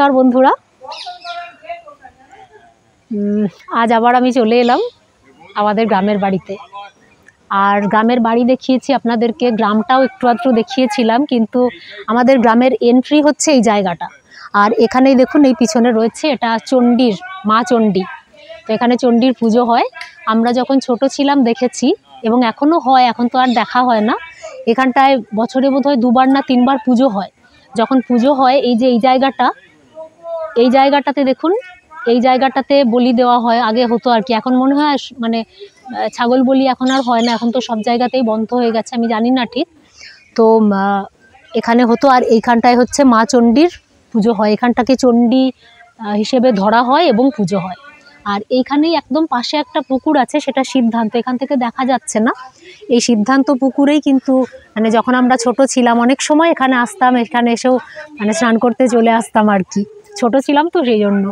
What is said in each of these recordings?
নমস্কার বন্ধুরা, আজ আবার আমি চলে এলাম আমাদের গ্রামের বাড়িতে। আর গ্রামের বাড়ি দেখিয়েছি আপনাদেরকে, গ্রামটাও একটু আধটু দেখিয়েছিলাম, কিন্তু আমাদের গ্রামের এন্ট্রি হচ্ছে এই জায়গাটা। আর এখানেই দেখুন, এই পিছনে রয়েছে, এটা চণ্ডীর মা চণ্ডী। তো এখানে চণ্ডীর পুজো হয়। আমরা যখন ছোট ছিলাম দেখেছি, এবং এখনও হয়, এখন তো আর দেখা হয় না। এখানটায় বছরে বোধহয় 2বার না 3বার পুজো হয়। যখন পুজো হয়, এই যে এই জায়গাটাতে দেখুন, এই জায়গাটাতে বলি দেওয়া হয়। আগে হতো আর কি, এখন মনে হয় মানে ছাগল বলি এখন আর হয় না, এখন তো সব জায়গাতেই বন্ধ হয়ে গেছে, আমি জানি না ঠিক। তো এখানে হতো, আর এইখানটায় হচ্ছে মা চণ্ডীর পুজো হয়। এখানটাকে চণ্ডী হিসেবে ধরা হয় এবং পুজো হয়। আর এইখানেই একদম পাশে একটা পুকুর আছে, সেটা সিদ্ধান্ত, এখান থেকে দেখা যাচ্ছে না। এই সিদ্ধান্ত পুকুরেই কিন্তু মানে যখন আমরা ছোট ছিলাম অনেক সময় এখানে আসতাম, এখানে এসেও মানে স্নান করতে চলে আসতাম আর কি, ছোট ছিলাম তো সেই জন্য।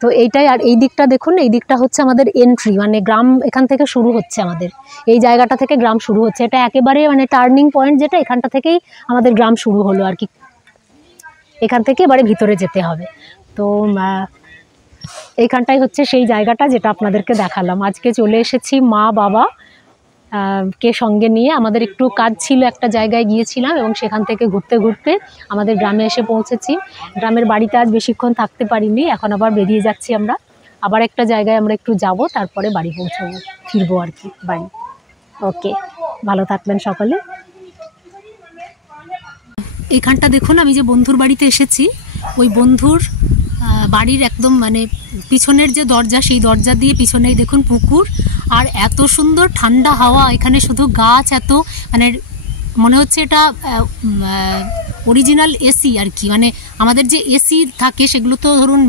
তো এইটাই। আর এই দিকটা দেখুন, এই দিকটা হচ্ছে আমাদের এন্ট্রি, মানে গ্রাম এখান থেকে শুরু হচ্ছে, আমাদের এই জায়গাটা থেকে গ্রাম শুরু হচ্ছে। এটা একেবারে মানে টার্নিং পয়েন্ট, যেটা এখানটা থেকেই আমাদের গ্রাম শুরু হলো আর কি। এখান থেকে এবারে ভিতরে যেতে হবে। তো এইখানটাই হচ্ছে সেই জায়গাটা যেটা আপনাদেরকে দেখালাম। আজকে চলে এসেছি মা বাবা কে সঙ্গে নিয়ে। আমাদের একটু কাজ ছিল, একটা জায়গায় গিয়েছিলাম, এবং সেখান থেকে ঘুরতে ঘুরতে আমাদের গ্রামে এসে পৌঁছেছি। গ্রামের বাড়িতে আজ বেশিক্ষণ থাকতে পারিনি, এখন আবার বেরিয়ে যাচ্ছি আমরা। আবার একটা জায়গায় আমরা একটু যাব, তারপরে বাড়ি পৌঁছবো, ফিরবো আর কি বাড়ি। ওকে, ভালো থাকবেন সকলে। এইখানটা দেখুন, আমি যে বন্ধুর বাড়িতে এসেছি, ওই বন্ধুর বাড়ির একদম মানে পিছনের যে দরজা, সেই দরজা দিয়ে পিছনেই দেখুন পুকুর, আর এত সুন্দর ঠান্ডা হাওয়া। এখানে শুধু গাছ, এত মানে মনে হচ্ছে এটা অরিজিনাল এসি আর কি। মানে আমাদের যে এসি থাকে সেগুলো তো ধরুন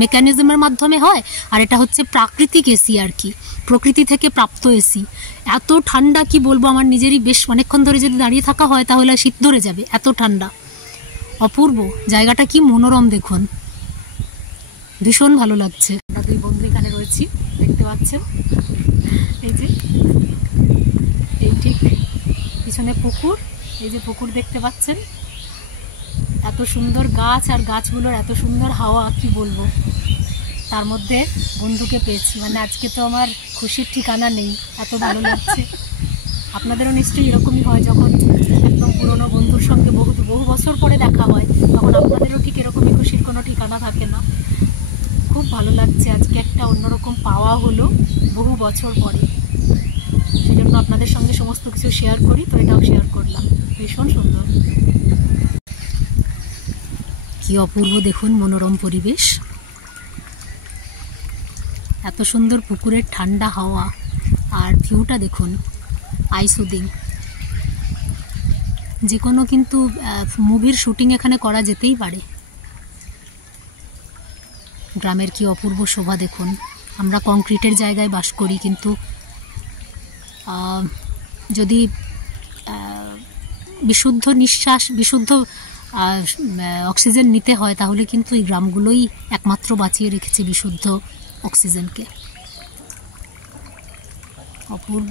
মেকানিজমের মাধ্যমে হয়, আর এটা হচ্ছে প্রাকৃতিক এসি আর কি, প্রকৃতি থেকে প্রাপ্ত এসি। এত ঠান্ডা কি বলবো, আমার নিজেরই বেশ অনেকক্ষণ ধরে যদি দাঁড়িয়ে থাকা হয় তাহলে শীত ধরে যাবে, এত ঠান্ডা। অপূর্ব জায়গাটা, কি মনোরম দেখুন, ভীষণ ভালো লাগছে। আমরা দুই বন্ধু এখানে রয়েছি, দেখতে পাচ্ছেন। এই যে এই ঠিক পিছনে পুকুর, এই যে পুকুর দেখতে পাচ্ছেন, এত সুন্দর গাছ, আর গাছগুলোর এত সুন্দর হাওয়া, কি বলবো। তার মধ্যে বন্ধুকে পেয়েছি, মানে আজকে তো আমার খুশির ঠিকানা নেই, এত ভালো লাগছে। আপনাদেরও নিশ্চয়ই এরকমই হয়, যখন একদম পুরনো বন্ধুর সঙ্গে বহু বছর পরে দেখা হয়, তখন আপনাদেরও ঠিক এরকমই খুশির কোনো ঠিকানা থাকে না। খুব ভালো লাগছে, আজকে একটা অন্যরকম পাওয়া হলো বহু বছর পরে। সেই জন্য আপনাদের সঙ্গে সমস্ত কিছু শেয়ার করি, তো এটাও শেয়ার করলাম। ভীষণ সুন্দর, কি অপূর্ব দেখুন, মনোরম পরিবেশ, এত সুন্দর পুকুরের ঠান্ডা হাওয়া, আর ভিউটা দেখুন, আই সুদিং। যে কোনো কিন্তু মুভির শুটিং এখানে করা যেতেই পারে। গ্রামের কি অপূর্ব শোভা দেখুন। আমরা কংক্রিটের জায়গায় বাস করি, কিন্তু যদি বিশুদ্ধ নিঃশ্বাস, বিশুদ্ধ অক্সিজেন নিতে হয়, তাহলে কিন্তু এই গ্রামগুলোই একমাত্র বাঁচিয়ে রেখেছে বিশুদ্ধ অক্সিজেনকে। অপূর্ব।